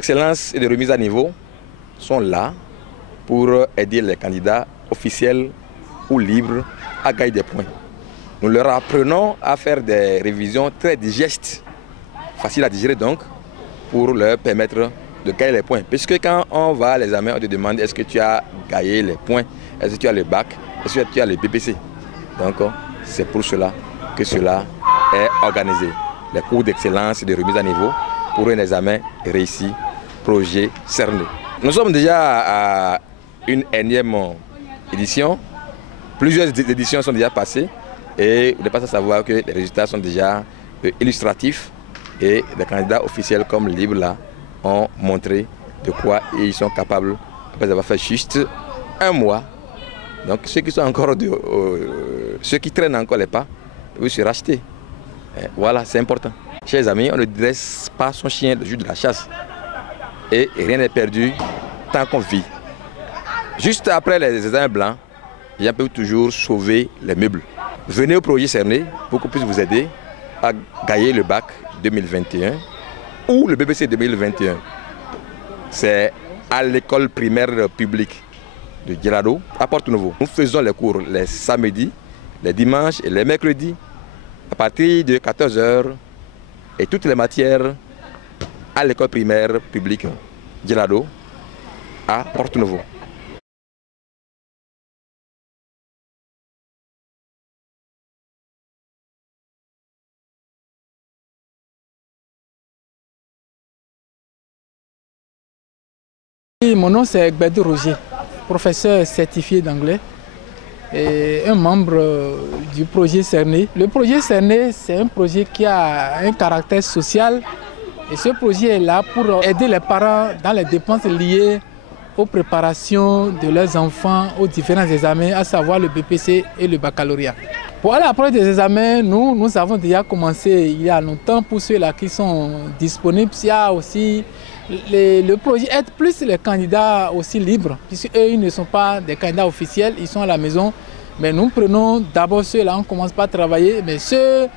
L'excellence et les remises à niveau sont là pour aider les candidats officiels ou libres à gagner des points. Nous leur apprenons à faire des révisions très digestes, faciles à digérer donc, pour leur permettre de gagner les points. Puisque quand on va à l'examen, on te demande est-ce que tu as gagné les points, est-ce que tu as le bac, est-ce que tu as le BPC. Donc c'est pour cela que cela est organisé. Les cours d'excellence et de remise à niveau pour un examen réussi, projet cerné. Nous sommes déjà à une énième édition. Plusieurs éditions sont déjà passées et vous n'êtes pas à savoir que les résultats sont déjà illustratifs et les candidats officiels comme Libre là ont montré de quoi ils sont capables après avoir fait juste un mois. Donc ceux qui sont encore ceux qui traînent encore les pas peuvent se racheter. Et voilà, c'est important. Chers amis, on ne dresse pas son chien le jour de la chasse. Et rien n'est perdu tant qu'on vit. Juste après les examens blancs, les gens peuvent toujours sauver les meubles. Venez au projet cerné pour qu'on puisse vous aider à gagner le bac 2021 ou le BPC 2021. C'est à l'école primaire publique de Djelado, à Porto-Novo. Nous faisons les cours les samedis, les dimanches et les mercredis à partir de 14 h et toutes les matières à l'école primaire publique Djelado à Porto-Novo. Mon nom c'est Gbedou Roger, professeur certifié d'anglais et un membre du projet Cerné. Le projet Cerné, c'est un projet qui a un caractère social et ce projet est là pour aider les parents dans les dépenses liées aux préparations de leurs enfants aux différents examens, à savoir le BPC et le baccalauréat. Pour l'approche des examens, nous avons déjà commencé il y a longtemps pour ceux-là qui sont disponibles. Il y a aussi le projet aide plus les candidats aussi libres, puisqu'eux ils ne sont pas des candidats officiels, ils sont à la maison. Mais nous prenons d'abord ceux-là, on ne commence pas à travailler, mais ceux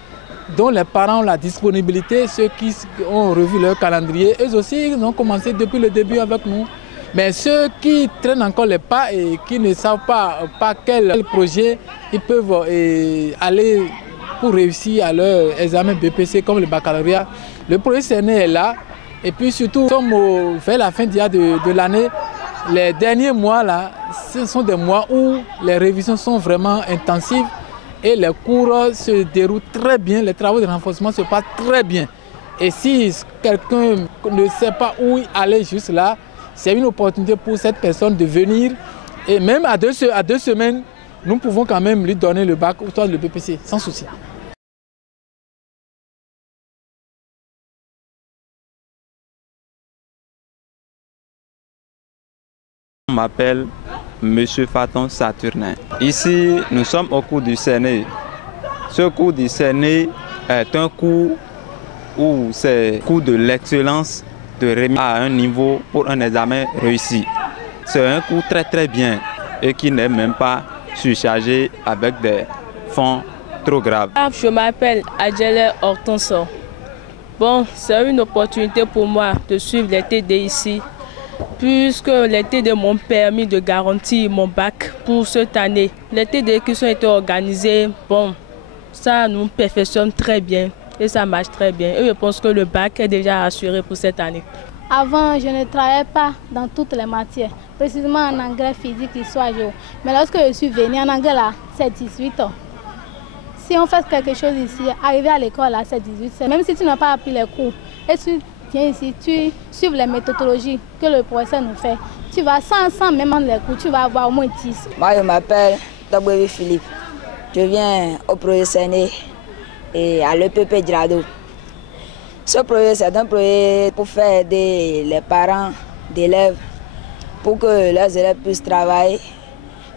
dont les parents ont la disponibilité, ceux qui ont revu leur calendrier, eux aussi ils ont commencé depuis le début avec nous. Mais ceux qui traînent encore les pas et qui ne savent pas quel projet ils peuvent aller pour réussir à leur examen BPC comme le baccalauréat, le projet Cerné est là. Et puis surtout, nous sommes vers la fin de l'année. Les derniers mois, là, ce sont des mois où les révisions sont vraiment intensives et les cours se déroulent très bien, les travaux de renforcement se passent très bien. Et si quelqu'un ne sait pas où aller juste là, c'est une opportunité pour cette personne de venir. Et même à deux semaines, nous pouvons quand même lui donner le bac ou soit le BPC, sans souci. Je m'appelle M. Faton Saturnin. Ici, nous sommes au cours du Cerné. Ce cours du Cerné est un cours où c'est cours de l'excellence de remise à un niveau pour un examen réussi. C'est un cours très bien et qui n'est même pas surchargé avec des fonds trop graves. Je m'appelle Adjele Hortenso. Bon, c'est une opportunité pour moi de suivre les TD ici, puisque les TD m'ont permis de garantir mon bac pour cette année. Les TD qui sont été organisés, bon, ça nous perfectionne très bien et ça marche très bien. Et je pense que le bac est déjà assuré pour cette année. Avant, je ne travaillais pas dans toutes les matières, précisément en anglais, physique, histoire, géo. Mais lorsque je suis venue en anglais, là, c'est 18 ans. Si on fait quelque chose ici, arriver à l'école, là, c'est 18 ans. Même si tu n'as pas appris les cours, et tu viens ici, tu suives les méthodologies que le professeur nous fait. Tu vas sans même les cours, tu vas avoir au moins 10. Moi, je m'appelle Togbevi Philippe. Je viens au projet Cerné et à l'EPP Djelado. Ce projet, c'est un projet pour faire aider les parents d'élèves pour que leurs élèves puissent travailler,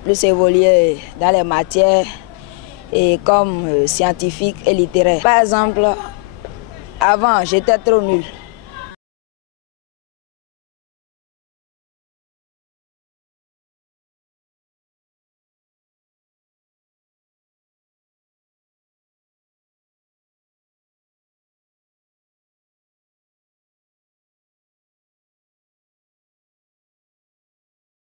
puissent évoluer dans les matières et comme scientifiques et littéraires. Par exemple, avant, j'étais trop nul.